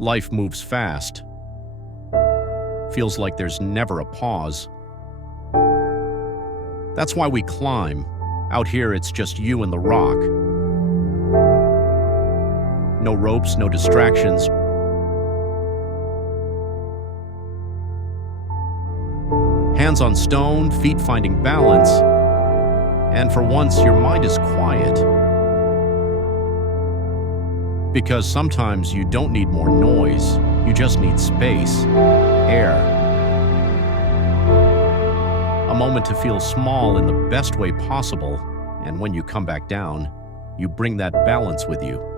Life moves fast. Feels like there's never a pause. That's why we climb. Out here, it's just you and the rock. No ropes, no distractions. Hands on stone, feet finding balance. And for once, your mind is quiet. Because sometimes you don't need more noise, you just need space, air. A moment to feel small in the best way possible, and when you come back down, you bring that balance with you.